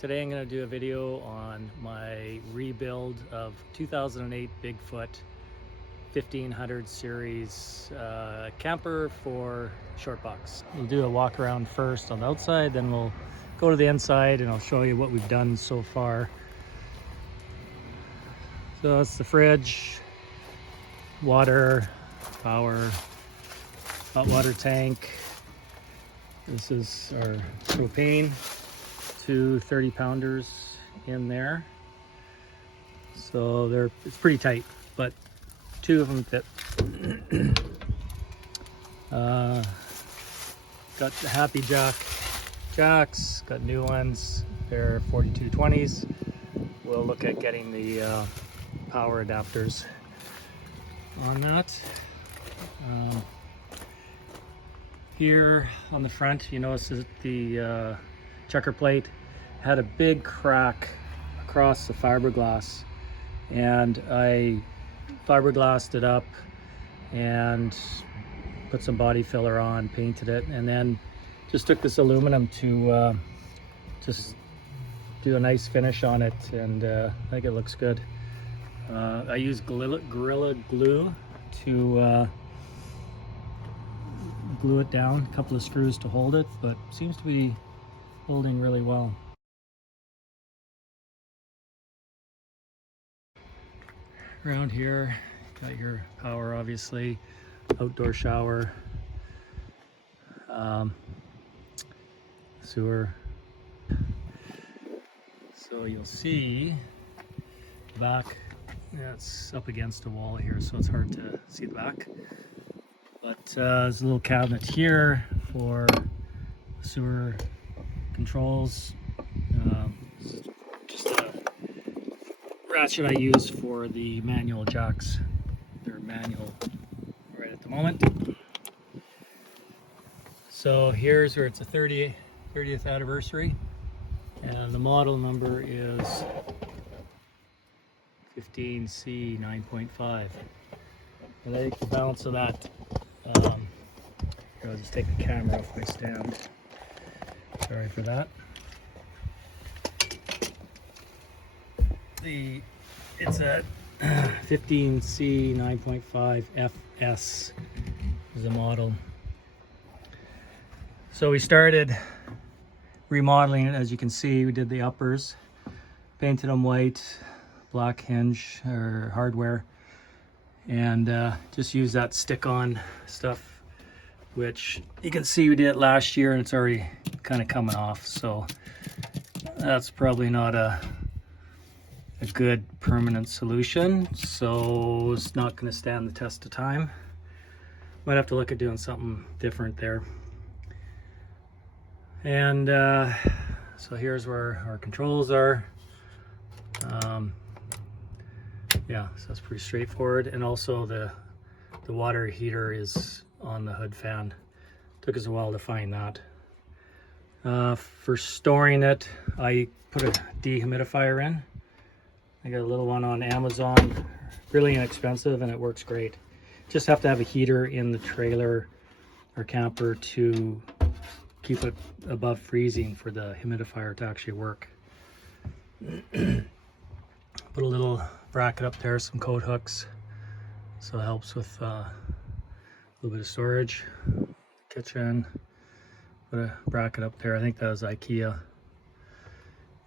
Today I'm going to do a video on my rebuild of 2008 Bigfoot 1500 series camper for short box. We'll do a walk around first on the outside, then we'll go to the inside and I'll show you what we've done so far. So that's the fridge, water, power, hot water tank. This is our propane. Two 30-pounders in there, so it's pretty tight, but two of them fit. Got the Happy jacks, got new ones. They're 4220s. We'll look at getting the power adapters on that. Here on the front, you notice that the checker plate had a big crack across the fiberglass, and I fiberglassed it up and put some body filler on, painted it, and then just took this aluminum to just do a nice finish on it, and I think it looks good. I used Gorilla Glue to glue it down, a couple of screws to hold it, but seems to be holding really well. Around here, got your power, obviously, outdoor shower, sewer. So you'll see the back, it's up against a wall here, so it's hard to see the back. But there's a little cabinet here for sewer controls. Just a ratchet I use for the manual jacks. They're manual right at the moment. So here's where it's a 30th anniversary, and the model number is 15C 9.5. And I think the balance of that, here, I'll just take the camera off my stand. Sorry for that. It's a 15C 9.5 FS is the model. So we started remodeling it. As you can see, we did the uppers, painted them white, black hinge or hardware, and just used that stick-on stuff, which you can see we did it last year and it's already kind of coming off, so that's probably not a good permanent solution, so it's not going to stand the test of time. Might have to look at doing something different there. And so here's where our controls are. Yeah, so that's pretty straightforward, and also the water heater is on the hood fan. Took us a while to find that. For storing it, I put a dehumidifier in. I got a little one on Amazon, really inexpensive, and it works great. Just have to have a heater in the trailer or camper to keep it above freezing for the humidifier to actually work. Put a little bracket up there, some coat hooks, so it helps with a little bit of storage. Kitchen, put a bracket up there. I think that was IKEA.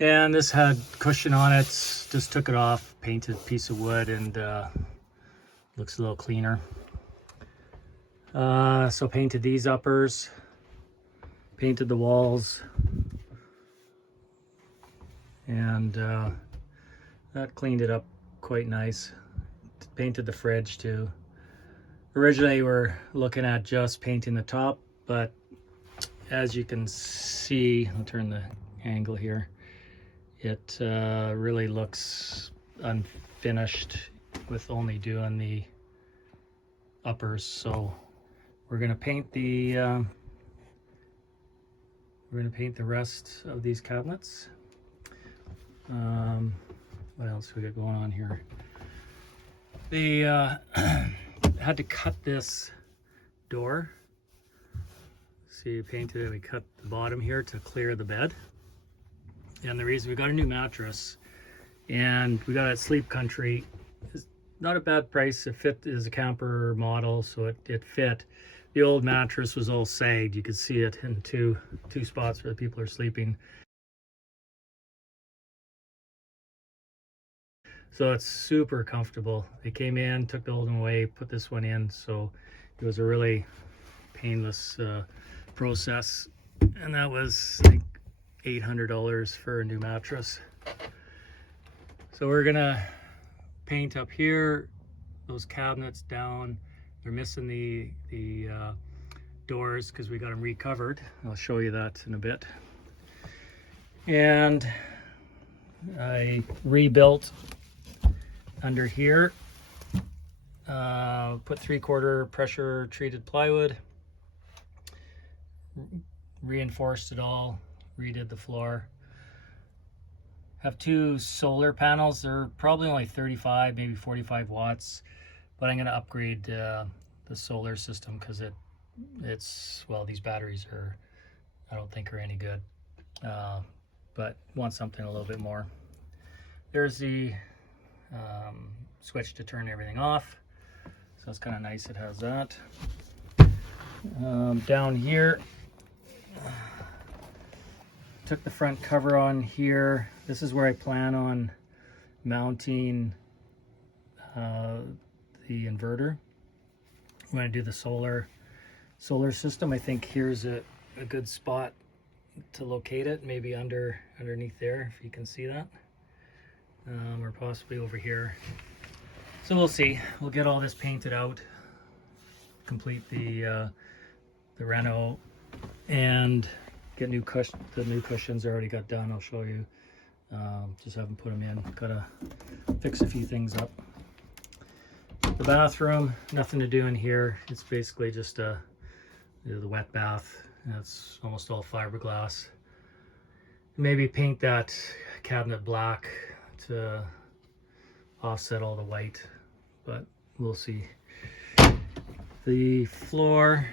And this had cushion on it, just took it off, painted piece of wood, and looks a little cleaner. So painted these uppers, painted the walls, and that cleaned it up quite nice. Painted the fridge too. Originally we're looking at just painting the top, but as you can see, I'll turn the angle here, it really looks unfinished with only doing the uppers. So we're gonna paint the rest of these cabinets. What else we got going on here? They had to cut this door. See, we painted it, we cut the bottom here to clear the bed. And the reason we got a new mattress, and we got it at Sleep Country. It's not a bad price. It fit as a camper model, so it fit. The old mattress was all sagged. You could see it in two spots where the people are sleeping. So it's super comfortable. They came in, took the old one away, put this one in. So it was a really painless process. And that was like $800 for a new mattress. So we're gonna paint up here, those cabinets down. They're missing the doors because we got them recovered. I'll show you that in a bit. And I rebuilt under here, put 3/4 pressure treated plywood, reinforced it all, redid the floor. Have 2 solar panels. They're probably only 35, maybe 45 watts, but I'm going to upgrade the solar system because it's, well, these batteries are, I don't think are any good, but want something a little bit more. There's the switch to turn everything off, so it's kind of nice it has that. Down here, took the front cover on here. This is where I plan on mounting the inverter. I'm going to do the solar system. I think here's a good spot to locate it, maybe underneath there, if you can see that, or possibly over here. So we'll see. We'll get all this painted out, complete the reno, and get new cushions. The new cushions I already got done. I'll show you. Just haven't put them in. Gotta fix a few things up. The bathroom, nothing to do in here. It's basically just the wet bath. It's almost all fiberglass. Maybe paint that cabinet black to offset all the white, but we'll see. The floor,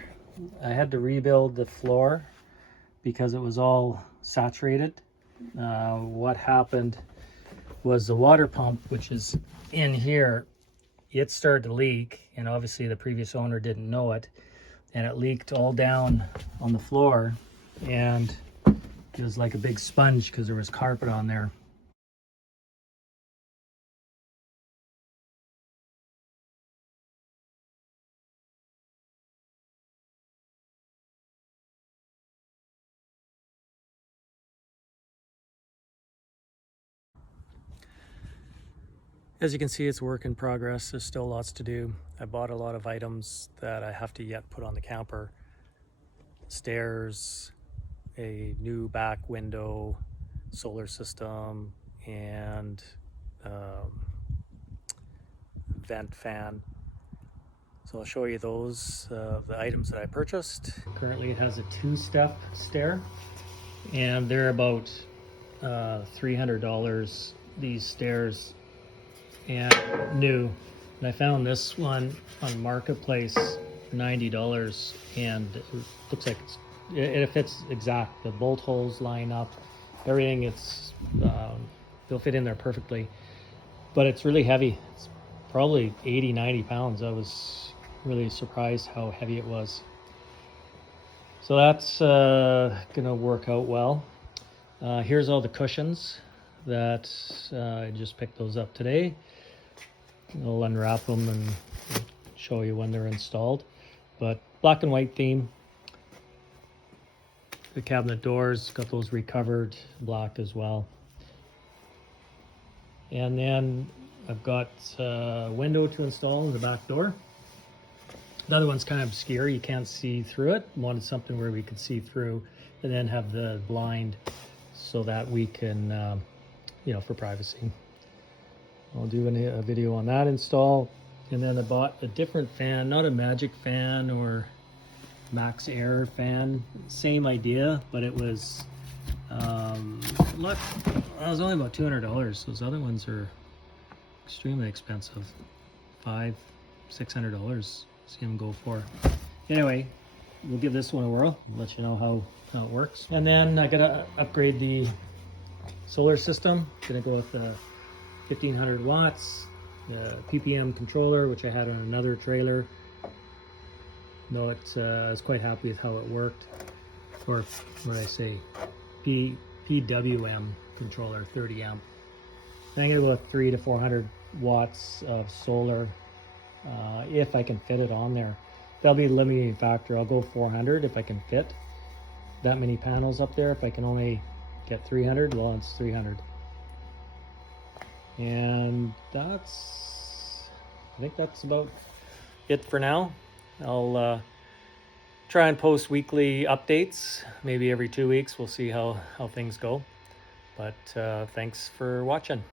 I had to rebuild the floor because it was all saturated. What happened was the water pump, which is in here, it started to leak, and obviously the previous owner didn't know it, and it leaked all down on the floor, and it was like a big sponge because there was carpet on there. As you can see, it's a work in progress. There's still lots to do. I bought a lot of items that I have to yet put on the camper. Stairs, a new back window, solar system, and vent fan. So I'll show you those, the items that I purchased. Currently it has a 2-step stair, and they're about $300, these stairs, and new. And I found this one on Marketplace, $90, and it looks like it fits exact. The bolt holes line up, everything. It's they'll fit in there perfectly, but it's really heavy. It's probably 80-90 pounds. I was really surprised how heavy it was. So that's gonna work out well. Here's all the cushions that I just picked those up today. I'll unwrap them and show you when they're installed. But black and white theme. The cabinet doors, got those recovered black as well. And then I've got a window to install in the back door. The other one's kind of obscure, you can't see through it. Wanted something where we could see through, and then have the blind so that we can, for privacy. I'll do a video on that install. And then I bought a different fan, not a Magic fan or Max Air fan. Same idea, but it was only about $200. Those other ones are extremely expensive. $500-600. See them go for. Anyway, we'll give this one a whirl. Let you know how it works. And then I gotta upgrade the solar system. Gonna go with the 1500 watts, the PPM controller, which I had on another trailer. No, I was quite happy with how it worked. Or what did I say? PWM controller, 30 amp. Then I'm gonna go with 300 to 400 watts of solar, if I can fit it on there. That'll be the limiting factor. I'll go 400 if I can fit that many panels up there. If I can only get 300, well, it's 300. And I think that's about it for now. I'll try and post weekly updates, maybe every 2 weeks. We'll see how things go. But thanks for watching.